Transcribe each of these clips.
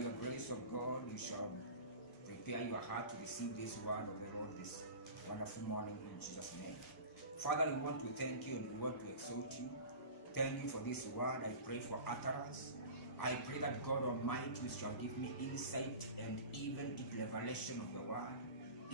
your grace of God, you shall prepare your heart to receive this word of the Lord this wonderful morning in Jesus' name. Father, we want to thank you and we want to exalt you. Thank you for this word. I pray for utterance. I pray that God Almighty shall give me insight and even deep revelation of the word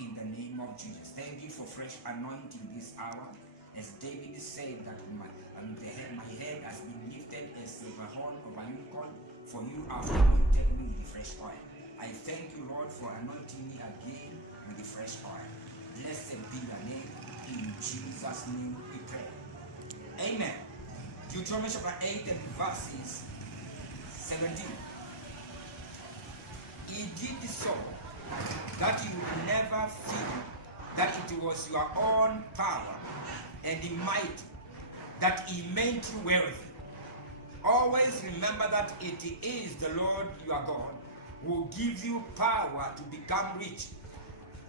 in the name of Jesus. Thank you for fresh anointing this hour. As David said that my head has been lifted as a horn of a unicorn, for you have anointed me with fresh oil. I thank you, Lord, for anointing me again with the fresh oil. Blessed be your name. In Jesus' name we pray. Amen. Deuteronomy chapter 8 and verses 17. He did so that you will never feel that it was your own power and the might that he made you wealthy. Always remember that it is the Lord your God who gives you power to become rich,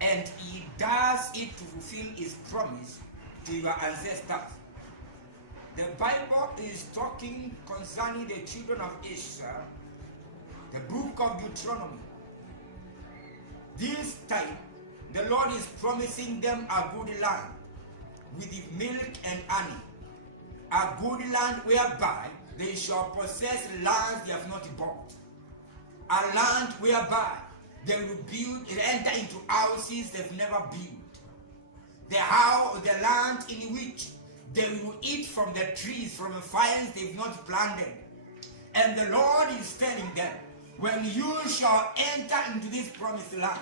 and he does it to fulfill his promise to your ancestors. The Bible is talking concerning the children of Israel, the book of Deuteronomy. This time, the Lord is promising them a good land with milk and honey, a good land whereby they shall possess lands they have not bought, a land whereby they will enter into houses they've never built, the land in which they will eat from the trees, from the vines they've not planted. And the Lord is telling them, when you shall enter into this promised land,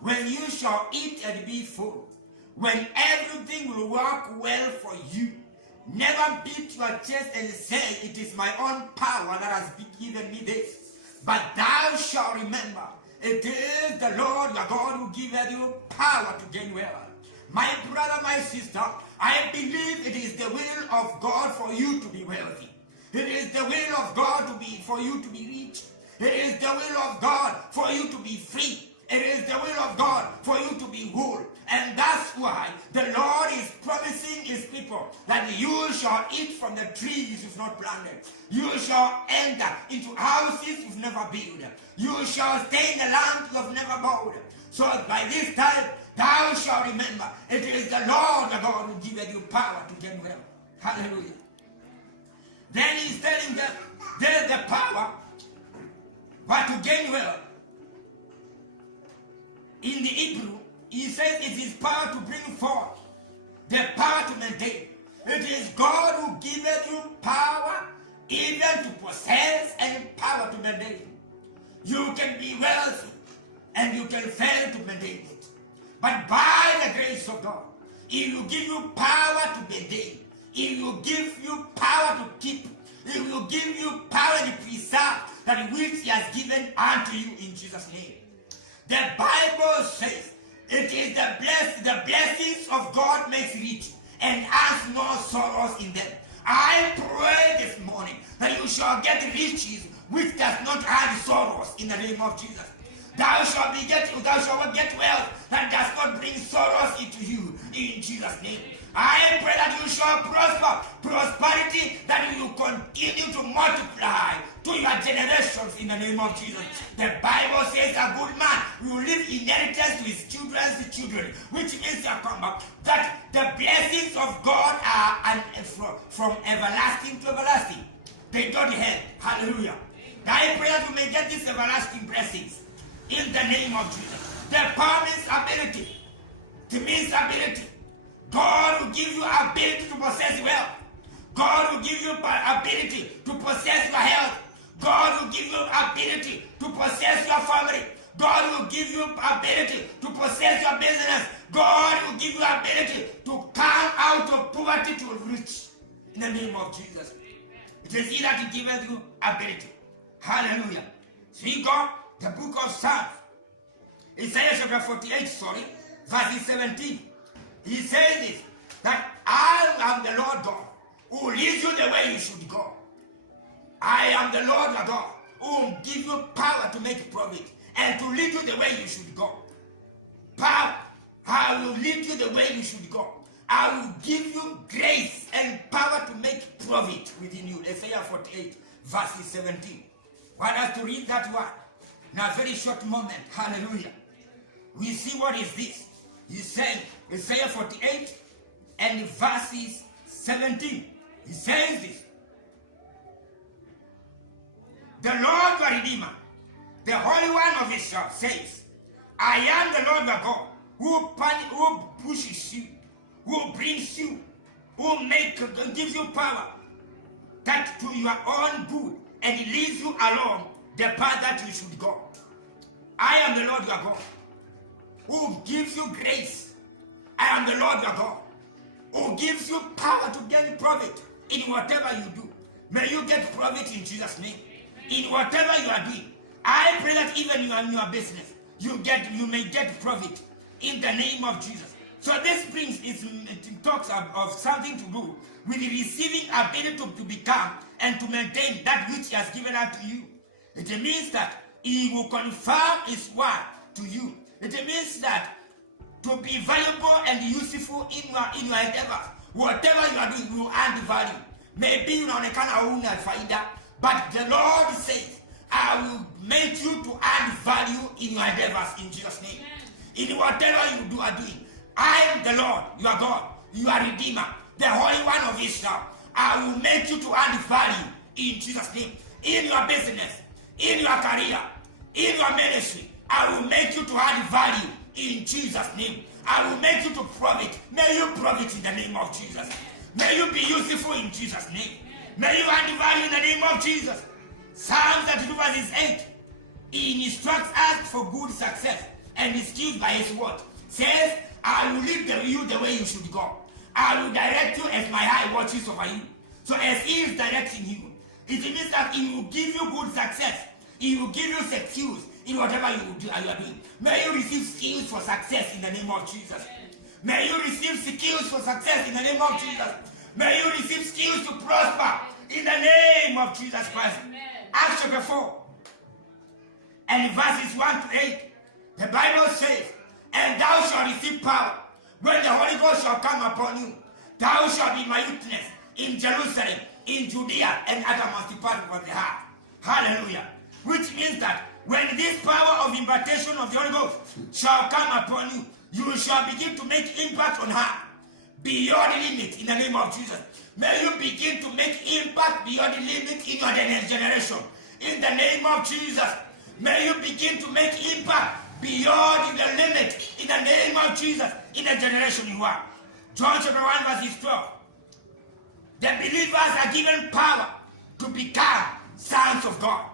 when you shall eat and be full, when everything will work well for you, never beat your chest and say, it is my own power that has given me this. But thou shalt remember, it is the Lord your God who giveth you power to gain wealth. My brother, my sister, I believe it is the will of God for you to be wealthy. It is the will of God for you to be rich. It is the will of God for you to be free. It is the will of God for you to be whole. And that's why the Lord is promising his people that you shall eat from the trees you've not planted. You shall enter into houses you've never built. You shall stay in the land you have never bought. So by this time, thou shalt remember, it is the Lord the God who giveth you power to gain wealth. Hallelujah. Then he's telling them, there's the power, but to gain wealth. In the Hebrew, he says it is power to bring forth, the power to maintain. It is God who giveth you power even to possess and power to maintain. You can be wealthy and you can fail to maintain it. But by the grace of God, He will give you power to maintain. He will give you power to keep. He will give you power to preserve that which He has given unto you in Jesus' name. The Bible says it is the blessings of God makes rich and has no sorrows in them. I pray this morning that you shall get riches which does not have sorrows in the name of Jesus. Thou shalt get wealth that does not bring sorrows into you in Jesus' name. I pray that you shall prosper, prosperity that you continue to multiply to your generations in the name of Jesus. The Bible says a good man will leave inheritance to his children's children, which means that the blessings of God are from everlasting to everlasting. They don't end. Hallelujah. I pray that you may get these everlasting blessings in the name of Jesus. The power means ability. It means ability. God will give you ability to possess wealth. God will give you ability to possess your health. God will give you ability to possess your family. God will give you ability to possess your business. God will give you ability to come out of poverty to rich. In the name of Jesus. It is He that giveth you ability. Hallelujah. Speak of the book of Psalms. Isaiah chapter 48, verse 17. He says this, that I am the Lord God who leads you the way you should go. I am the Lord your God who will give you power to make profit and to lead you the way you should go. Power, I will lead you the way you should go. I will give you grace and power to make profit within you. Isaiah 48, verse 17. Want us to read that one? in a very short moment. Hallelujah. We see what is this. He said, Isaiah 48 and verses 17. He says this. The Lord your Redeemer, the Holy One of Israel, says, I am the Lord your God, who pushes you, who brings you, who gives you power, that to your own good, and leads you along the path that you should go. I am the Lord your God, who gives you grace. I am the Lord your God, who gives you power to gain profit in whatever you do. May you get profit in Jesus' name. In whatever you are doing, I pray that even in your business, you may get profit in the name of Jesus. So this it talks of something to do with receiving ability to become and to maintain that which He has given out to you. It means that He will confirm His word to you. It means that to be valuable and useful in your endeavors, whatever you are doing, you will add value. Maybe unaonekana huna faida, but the Lord says, I will make you to add value in your endeavors in Jesus' name. In whatever you are doing, I am the Lord, your God, your Redeemer, the Holy One of Israel. I will make you to add value in Jesus' name. In your business, in your career, in your ministry, I will make you to add value in Jesus' name. I will make you to profit. May you profit in the name of Jesus. May you be useful in Jesus' name. May you add value in the name of Jesus. Psalm 32 verses 8. He instructs us for good success and is killed by His word. Says, I will lead you the way you should go. I will direct you as my eye watches over you. So as He is directing you, it means that He will give you good success. He will give you skills in whatever you are doing. May you receive skills for success in the name of Jesus. May you receive skills for success in the name of Jesus. May you receive skills to prosper in the name of Jesus Christ. Amen. Acts chapter 4 and verses 1 to 8. The Bible says, and thou shalt receive power when the Holy Ghost shall come upon you. Thou shalt be my witness in Jerusalem, in Judea, and uttermost part of the earth. Hallelujah. Which means that when this power of impartation of the Holy Ghost shall come upon you, you shall begin to make impact on her beyond limit in the name of Jesus. May you begin to make impact beyond the limit in your next generation. In the name of Jesus. May you begin to make impact beyond the limit in the name of Jesus in the generation you are. John chapter 1 verse 12. The believers are given power to become sons of God.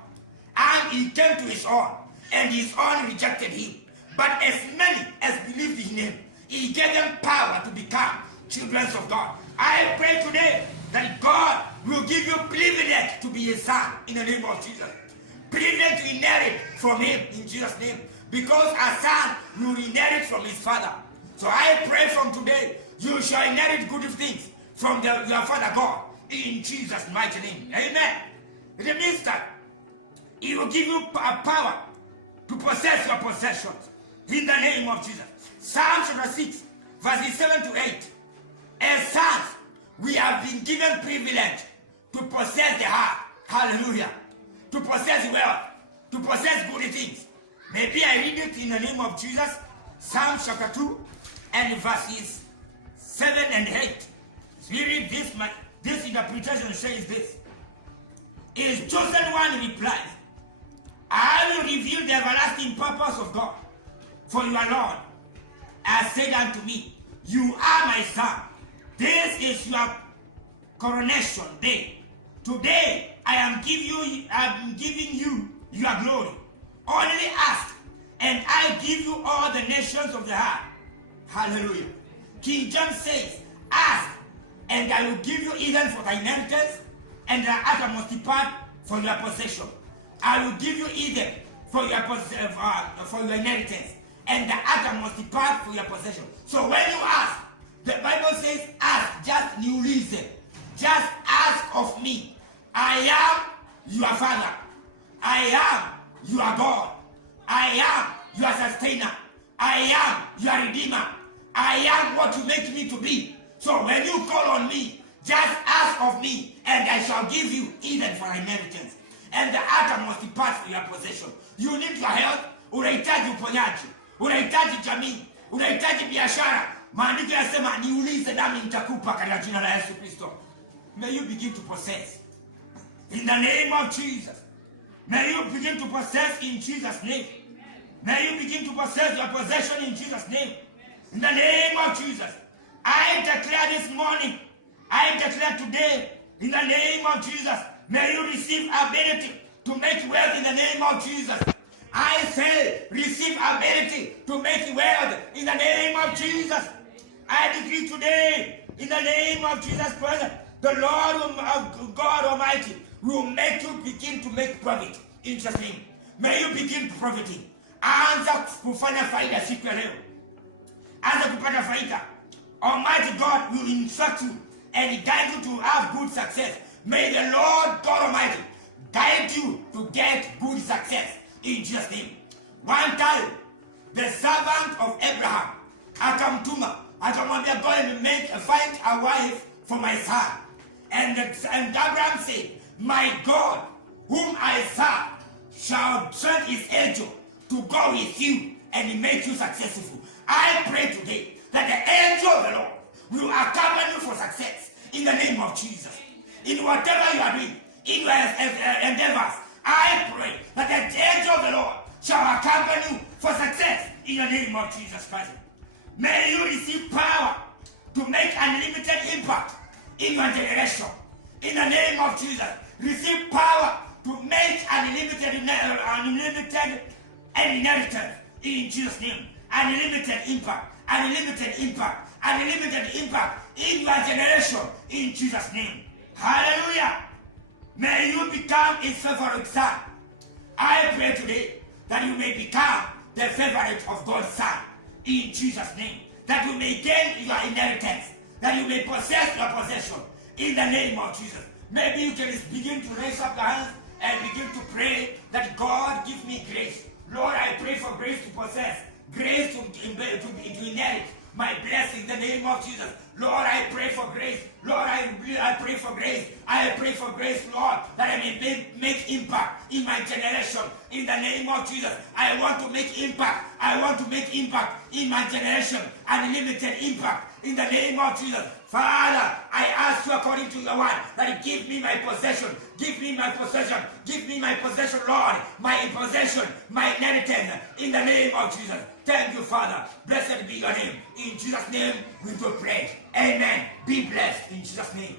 And He came to His own, and His own rejected Him. But as many as believed in Him, He gave them power to become children of God. I pray today that God will give you privilege to be a son in the name of Jesus. Privilege to inherit from Him in Jesus' name. Because a son will inherit from his father. So I pray from today, you shall inherit good things from your Father God in Jesus' mighty name. Amen. It means that He will give you power to possess your possessions in the name of Jesus. Psalm chapter 6, verses 7 to 8. As sons, we have been given privilege to possess the heart. Hallelujah. To possess wealth, to possess good things. Maybe I read it in the name of Jesus. Psalm chapter 2 and verses 7 and 8. We read this interpretation says this. His chosen one replies, I will reveal the everlasting purpose of God. For your Lord has said unto me, you are my son. This is your coronation day. Today I am giving you your glory. Only ask, and I give you all the nations of the earth. Hallelujah. King James says, ask, and I will give you Eden for thy inheritance, and the uttermost part for your possession. I will give you Eden for your inheritance, and the uttermost part for your possession. So when you ask, the Bible says, ask, just new reason. Just ask of me. I am your Father. I am your God. I am your sustainer. I am your redeemer. I am what you make me to be. So when you call on me, just ask of me, and I shall give you Eden for inheritance, and the uttermost parts of your possession. You need your health, unahitaji uponyaji, unahitaji jamii, unahitaji biashara. Maandiko yanasema niulize nami nitakupa katika jina la Yesu Kristo. May you begin to possess in the name of Jesus. May you begin to possess in Jesus' name. May you begin to possess your possession in Jesus' name. In the name of Jesus. I declare this morning, I declare today, in the name of Jesus, may you receive ability to make wealth in the name of Jesus. I say, receive ability to make wealth in the name of Jesus. I decree today, in the name of Jesus Christ, the Lord of God Almighty will make you begin to make profit in Jesus' name. May you begin profiting. Anza kufanya faida siku ya leo. Anza kupata faida. Almighty God will instruct you and guide you to have good success. May the Lord God Almighty guide you to get good success in Jesus' name. One time, the servant of Abraham akamtuma, akamwambia, go and find a wife for my son. And Abraham said, my God, whom I serve, shall send his angel to go with you and make you successful. I pray today that the angel of the Lord will accompany you for success in the name of Jesus. In whatever you are doing, in your endeavors, I pray that the angel of the Lord shall accompany you for success in the name of Jesus Christ. May you receive power to make unlimited impact in your generation. In the name of Jesus, receive power to make unlimited inheritance in Jesus' name. Unlimited impact, unlimited impact, unlimited impact in your generation in Jesus' name. Hallelujah. May you become a favorite son. I pray today that you may become the favorite of God's son in Jesus' name. That you may gain your inheritance. That you may possess your possession in the name of Jesus. Maybe you can begin to raise up your hands and begin to pray that God give me grace. Lord, I pray for grace to possess, grace to inherit my blessing in the name of Jesus. Lord, I pray for grace. Lord, I pray for grace. I pray for grace, Lord, that I may make impact in my generation. In the name of Jesus, I want to make impact. I want to make impact in my generation. Unlimited impact in the name of Jesus. Father, I ask you according to your word that give me my possession. Give me my possession. Give me my possession, Lord. My possession, my inheritance in the name of Jesus. Thank you, Father. Blessed be your name. In Jesus' name we do pray. Amen. Be blessed in Jesus' name.